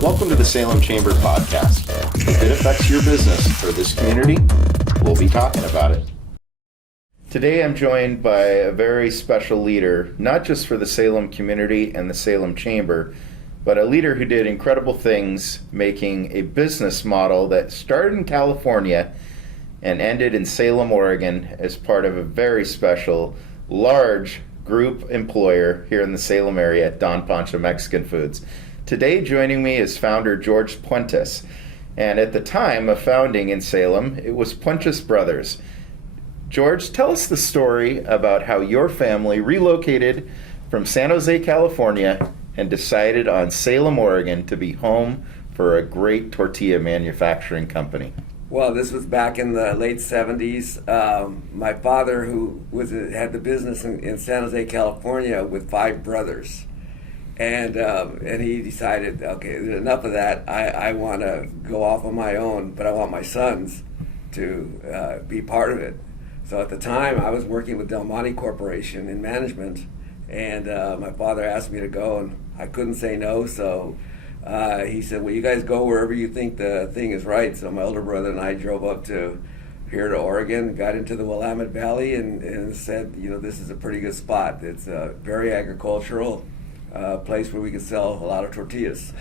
Welcome to the Salem Chamber Podcast. If it affects your business or this community, we'll be talking about it. Today I'm joined by a very special leader, not just for the Salem community and the Salem Chamber, but a leader who did incredible things making a business model that started in California and ended in Salem, Oregon as part of a very special, large group employer here in the Salem area at Don Pancho Mexican Foods. Today joining me is founder George Puentes, and at the time of founding in Salem, it was Puentes Brothers. George, tell us the story about how your family relocated from San Jose, California, and decided on Salem, Oregon to be home for a great tortilla manufacturing company. Well, this was back in the late 70s. My father, who had the business in San Jose, California, with 5 brothers. And he decided, okay, enough of that. I want to go off on my own, but I want my sons to be part of it. So at the time, I was working with Del Monte Corporation in management, and my father asked me to go, and I couldn't say no. So he said, well, you guys go wherever you think the thing is right. So my older brother and I drove up here to Oregon, got into the Willamette Valley, and said, this is a pretty good spot. It's a very agricultural place where we can sell a lot of tortillas.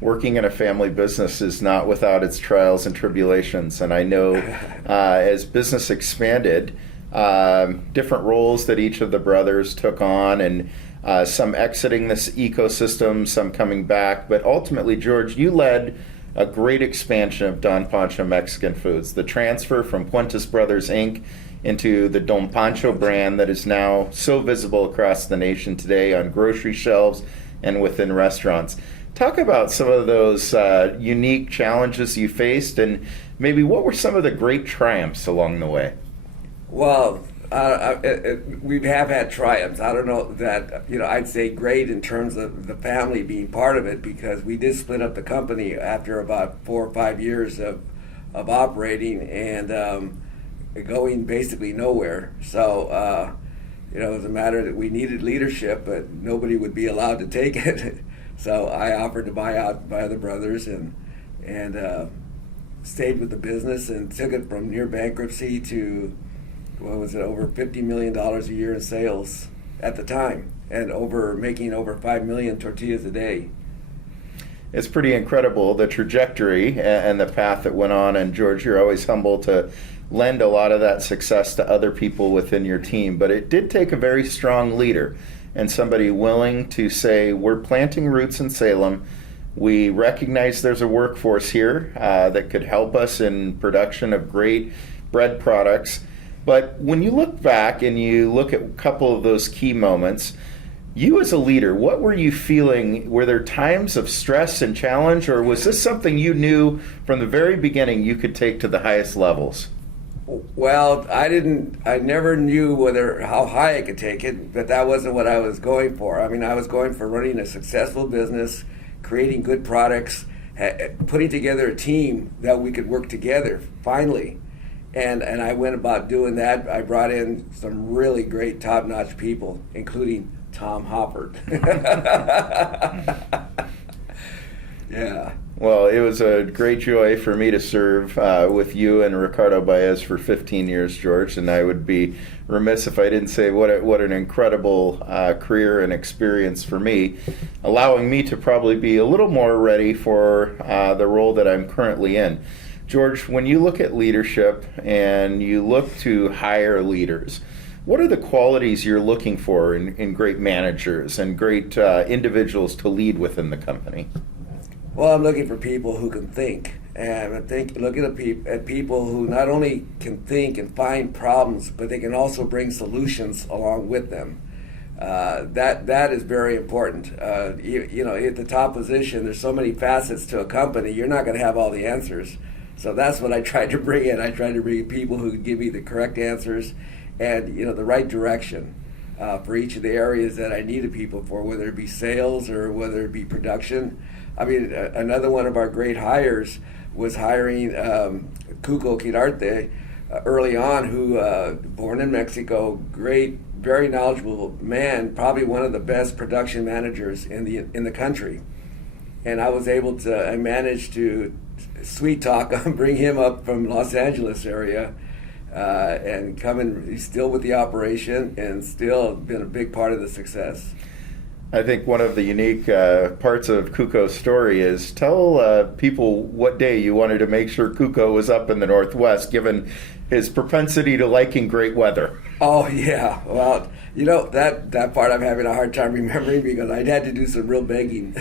Working in a family business is not without its trials and tribulations, and I know as business expanded, different roles that each of the brothers took on, and some exiting this ecosystem, some coming back, but ultimately, George, you led a great expansion of Don Pancho Mexican Foods, the transfer from Puentes Brothers, Inc. into the Don Pancho brand that is now so visible across the nation today on grocery shelves and within restaurants. Talk about some of those unique challenges you faced, and maybe what were some of the great triumphs along the way? Well, we have had triumphs. I don't know that, I'd say great in terms of the family being part of it, because we did split up the company after about 4 or 5 years of operating and going basically nowhere. So, it was a matter that we needed leadership, but nobody would be allowed to take it. So I offered to buy out by the brothers and stayed with the business and took it from near bankruptcy to, over $50 million a year in sales at the time, and making over 5 million tortillas a day. It's pretty incredible, the trajectory and the path that went on. And George, you're always humble to lend a lot of that success to other people within your team. But it did take a very strong leader and somebody willing to say, we're planting roots in Salem. We recognize there's a workforce here that could help us in production of great bread products. But when you look back and you look at a couple of those key moments, you as a leader, what were you feeling? Were there times of stress and challenge, or was this something you knew from the very beginning you could take to the highest levels? Well, I never knew how high I could take it, but that wasn't what I was going for. I mean, I was going for running a successful business, creating good products, putting together a team that we could work together, finally. And I went about doing that. I brought in some really great top-notch people, including Tom Hoppert. Yeah. Well, it was a great joy for me to serve with you and Ricardo Baez for 15 years, George, and I would be remiss if I didn't say what an incredible career and experience for me, allowing me to probably be a little more ready for the role that I'm currently in. George, when you look at leadership and you look to hire leaders, what are the qualities you're looking for in great managers and great individuals to lead within the company? Well, I'm looking for people who can think, and looking at people who not only can think and find problems, but they can also bring solutions along with them. That is very important. At the top position, there's so many facets to a company. You're not going to have all the answers. So that's what I tried to bring in. I tried to bring people who could give me the correct answers and the right direction for each of the areas that I needed people for, whether it be sales or whether it be production. I mean, another one of our great hires was hiring Cuco Quirarte early on, who born in Mexico, great, very knowledgeable man, probably one of the best production managers in the country. and I managed to sweet talk him, bring him up from Los Angeles area, and he's still with the operation and still been a big part of the success. I think one of the unique parts of Kuko's story is tell people what day you wanted to make sure Kuko was up in the Northwest, given his propensity to liking great weather. Oh, yeah. Well, that part I'm having a hard time remembering because I'd had to do some real begging.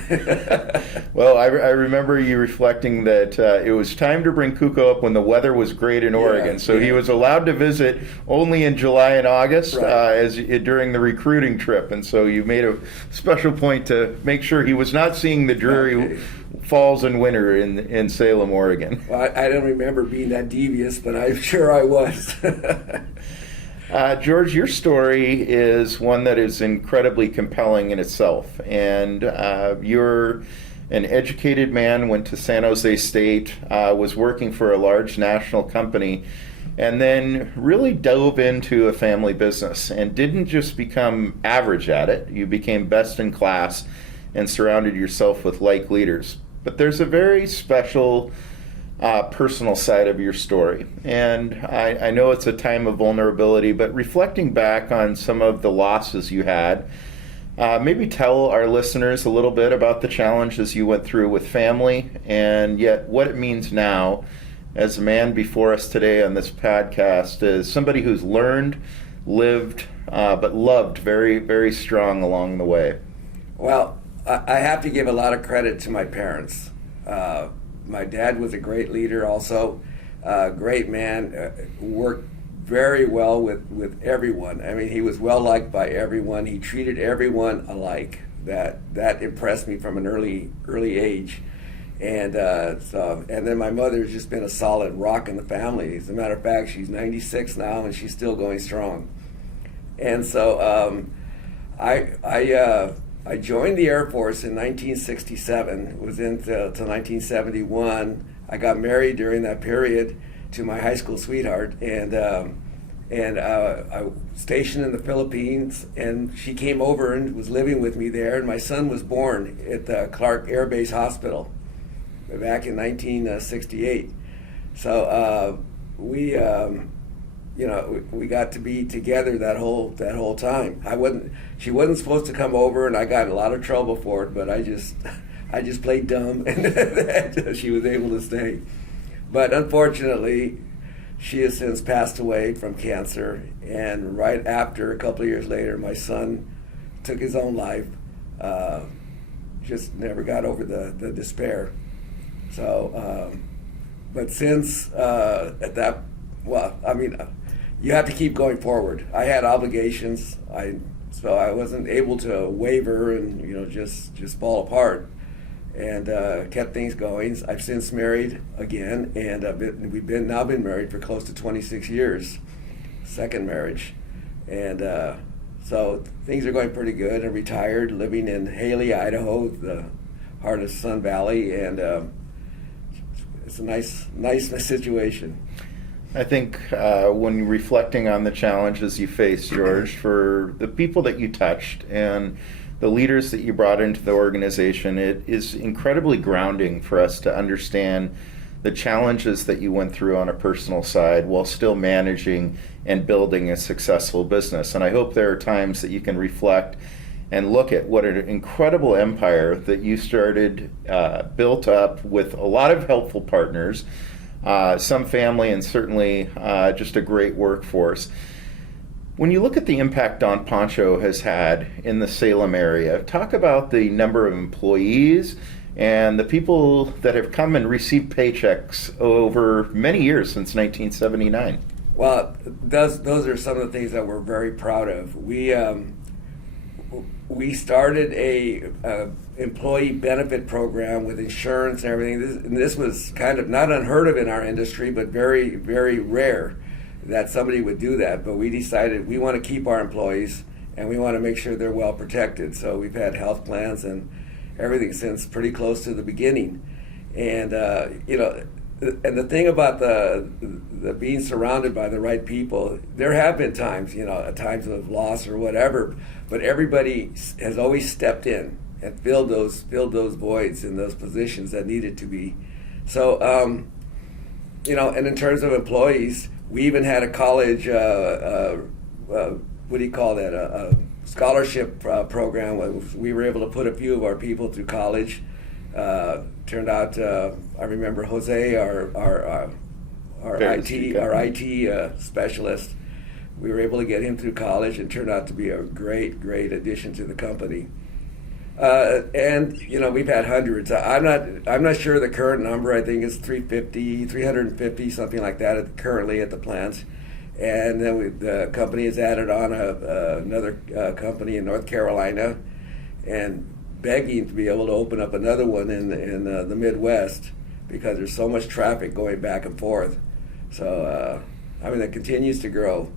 Well, I remember you reflecting that it was time to bring Kuko up when the weather was great in Oregon. So he was allowed to visit only in July and August during the recruiting trip. And so you made a special point to make sure he was not seeing the dreary falls and winter in Salem, Oregon. Well, I don't remember being that devious, but I'm sure I was. George, your story is one that is incredibly compelling in itself. And you're an educated man, went to San Jose State, was working for a large national company, and then really dove into a family business and didn't just become average at it. You became best in class and surrounded yourself with like leaders. But there's a very special personal side of your story. And I know it's a time of vulnerability, but reflecting back on some of the losses you had, maybe tell our listeners a little bit about the challenges you went through with family and yet what it means now as a man before us today on this podcast as somebody who's learned, lived, but loved very, very strong along the way. Well, I have to give a lot of credit to my parents. My dad was a great leader also, great man, worked very well with everyone. I mean, he was well liked by everyone. He treated everyone alike. That impressed me from an early age. And and then my mother's just been a solid rock in the family. As a matter of fact, she's 96 now and she's still going strong. And so I joined the Air Force in 1967, was in till 1971. I got married during that period to my high school sweetheart, and I was stationed in the Philippines, and she came over and was living with me there, and my son was born at the Clark Air Base Hospital back in 1968. So we got to be together that whole time. She wasn't supposed to come over, and I got in a lot of trouble for it. But I just played dumb, and she was able to stay. But unfortunately, she has since passed away from cancer. And right after, a couple of years later, my son took his own life. Just never got over the despair. So, but since at that. Well, I mean, you have to keep going forward. I had obligations, so I wasn't able to waver and just fall apart, and kept things going. I've since married again, and we've now been married for close to 26 years, second marriage, and so things are going pretty good. I'm retired, living in Haley, Idaho, the heart of Sun Valley, and it's a nice situation. I think when reflecting on the challenges you faced, George, for the people that you touched and the leaders that you brought into the organization, it is incredibly grounding for us to understand the challenges that you went through on a personal side while still managing and building a successful business. And I hope there are times that you can reflect and look at what an incredible empire that you started, built up with a lot of helpful partners, some family, and certainly just a great workforce. When you look at the impact Don Pancho has had in the Salem area, talk about the number of employees and the people that have come and received paychecks over many years since 1979. Well, those are some of the things that we're very proud of. We started a employee benefit program with insurance and everything. This was kind of not unheard of in our industry, but very, very rare that somebody would do that. But we decided we want to keep our employees and we want to make sure they're well protected. So we've had health plans and everything since pretty close to the beginning. And and the thing about the being surrounded by the right people, there have been times, times of loss or whatever, but everybody has always stepped in and filled those voids in those positions that needed to be. So, and in terms of employees, we even had a college, what do you call that, a scholarship program. We were able to put a few of our people through college. Turned out, I remember Jose, our IT specialist. We were able to get him through college, and turned out to be a great addition to the company. And we've had hundreds. I'm not sure the current number. I think it's 350, something like that currently at the plants. And then the company has added on another company in North Carolina, and begging to be able to open up another one in the Midwest, because there's so much traffic going back and forth. So it continues to grow.